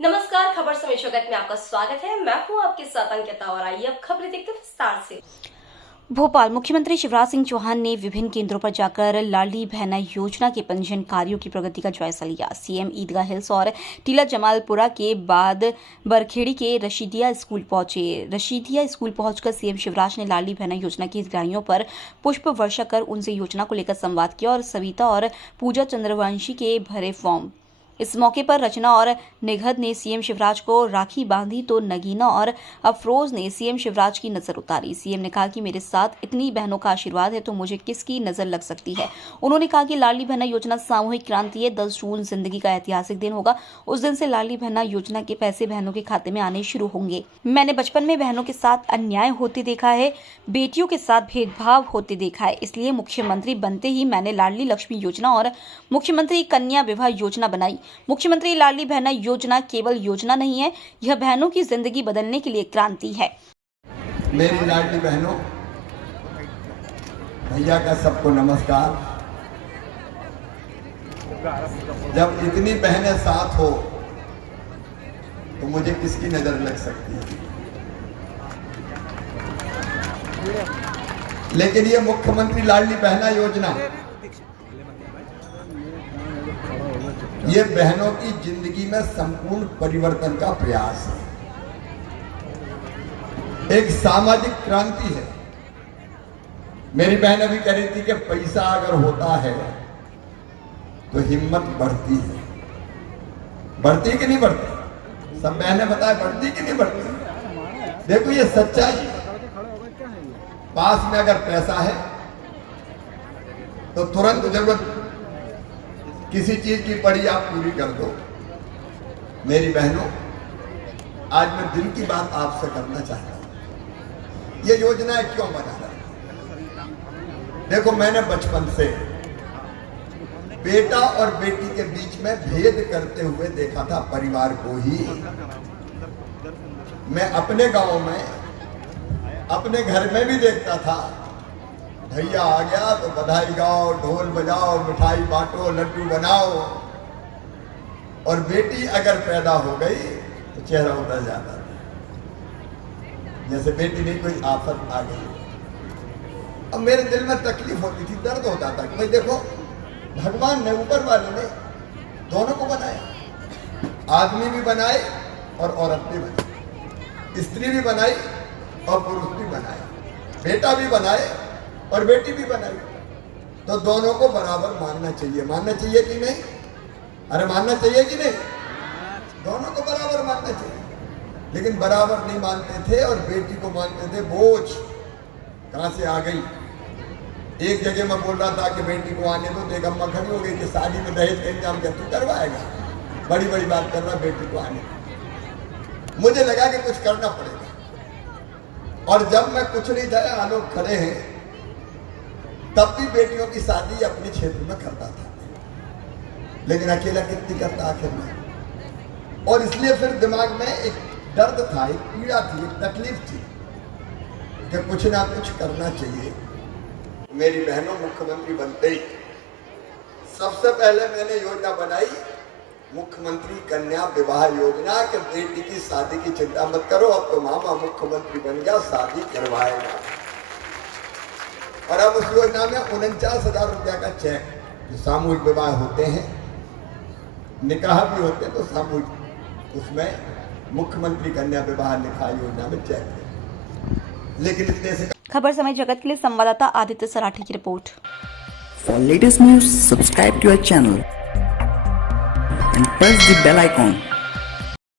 नमस्कार, खबर समय जगत में आपका स्वागत है। मैं हूं आपके साथ अंकिता और आइए अब खबरें देखते हैं विस्तार से। भोपाल मुख्यमंत्री शिवराज सिंह चौहान ने विभिन्न केंद्रों पर जाकर लाडली बहना योजना के पंजीयन कार्यों की प्रगति का जायजा लिया। सीएम ईदगाह हिल्स और टीला जमालपुरा के बाद बरखेड़ी के रशीदिया स्कूल पहुंचे। रशीदिया स्कूल पहुंचकर सीएम शिवराज ने लाडली बहना योजना के हितग्राहियों पर पुष्प वर्षा कर उनसे योजना को लेकर संवाद किया और सविता और पूजा चंद्रवंशी के भरे फॉर्म। इस मौके पर रचना और निगहत ने सीएम शिवराज को राखी बांधी तो नगीना और अफरोज ने सीएम शिवराज की नजर उतारी। सीएम ने कहा कि मेरे साथ इतनी बहनों का आशीर्वाद है तो मुझे किसकी नजर लग सकती है। उन्होंने कहा कि लाडली बहना योजना सामूहिक क्रांति है। 10 जून जिंदगी का ऐतिहासिक दिन होगा। उस दिन से लाडली बहना योजना के पैसे बहनों के खाते में आने शुरू होंगे। मैंने बचपन में बहनों के साथ अन्याय होते देखा है, बेटियों के साथ भेदभाव होते देखा है, इसलिए मुख्यमंत्री बनते ही मैंने लाडली लक्ष्मी योजना और मुख्यमंत्री कन्या विवाह योजना बनाई। मुख्यमंत्री लाडली बहना योजना केवल योजना नहीं है, यह बहनों की जिंदगी बदलने के लिए क्रांति है। मेरी लाडली बहनों, भैया का सबको नमस्कार। जब इतनी बहनें साथ हो तो मुझे किसकी नजर लग सकती है। लेकिन ये मुख्यमंत्री लाडली बहना योजना ये बहनों की जिंदगी में संपूर्ण परिवर्तन का प्रयास है, एक सामाजिक क्रांति है। मेरी बहन अभी कह रही थी कि पैसा अगर होता है तो हिम्मत बढ़ती है। बढ़ती कि नहीं बढ़ती? सब बहनें बताए बढ़ती कि नहीं बढ़ती? देखो ये सच्चाई। पास में अगर पैसा है तो तुरंत जरूरत किसी चीज की पड़ी आप पूरी कर दो। मेरी बहनों, आज मैं दिल की बात आपसे करना चाहता हूं। ये योजना क्यों बना रहा है? देखो, मैंने बचपन से बेटा और बेटी के बीच में भेद करते हुए देखा था। परिवार को ही मैं अपने गांव में, अपने घर में भी देखता था। भैया आ गया तो बधाई गाओ, ढोल बजाओ, मिठाई बांटो, लड्डू बनाओ। और बेटी अगर पैदा हो गई तो चेहरा उतर जाता था, जैसे बेटी नहीं कोई आफत आ गई। अब मेरे दिल में तकलीफ होती थी, दर्द होता था कि भाई देखो, भगवान ने, ऊपर वाले ने दोनों को बनाया। आदमी भी बनाए और औरत भी बनाई, स्त्री भी बनाई और पुरुष भी बनाए, बेटा भी बनाए और बेटी भी बनाई। तो दोनों को बराबर मानना चाहिए। मानना चाहिए कि नहीं? अरे मानना चाहिए कि नहीं? दोनों को बराबर मानना चाहिए। लेकिन बराबर नहीं मानते थे और बेटी को मानते थे बोझ। कहां से आ गई? एक जगह मैं बोल रहा था कि बेटी को आने दो, तो एक अम्मा खड़ी हो गई कि शादी में दहेज का इंतजाम क्या तू करवाएगा? बड़ी बड़ी बात कर रहा बेटी को आने। मुझे लगा कि कुछ करना पड़ेगा। और जब मैं कुछ नहीं था, यहाँ लोग खड़े हैं, तब भी बेटियों की शादी अपने क्षेत्र में करता था, लेकिन अकेला कितनी करता आखिर में। और इसलिए फिर दिमाग में एक दर्द था, एक पीड़ा थी, एक तकलीफ थी कि कुछ ना कुछ करना चाहिए। मेरी बहनों, मुख्यमंत्री बनते ही सबसे पहले मैंने योजना बनाई, मुख्यमंत्री कन्या विवाह योजना। कि बेटी की शादी की चिंता मत करो, अब तो मामा मुख्यमंत्री बन गया, शादी करवाएगा। और अब उस योजना में 49,000 रुपया का चेक, जो सामूहिक विवाह होते हैं, निकाह भी होते हैं, तो सामूहिक, उसमें मुख्यमंत्री कन्या विवाह निकाह योजना में चेक। लेकिन इतने से खबर समय जगत के लिए संवाददाता आदित्य सराठी की report. For latest news, subscribe to our channel and press the bell icon.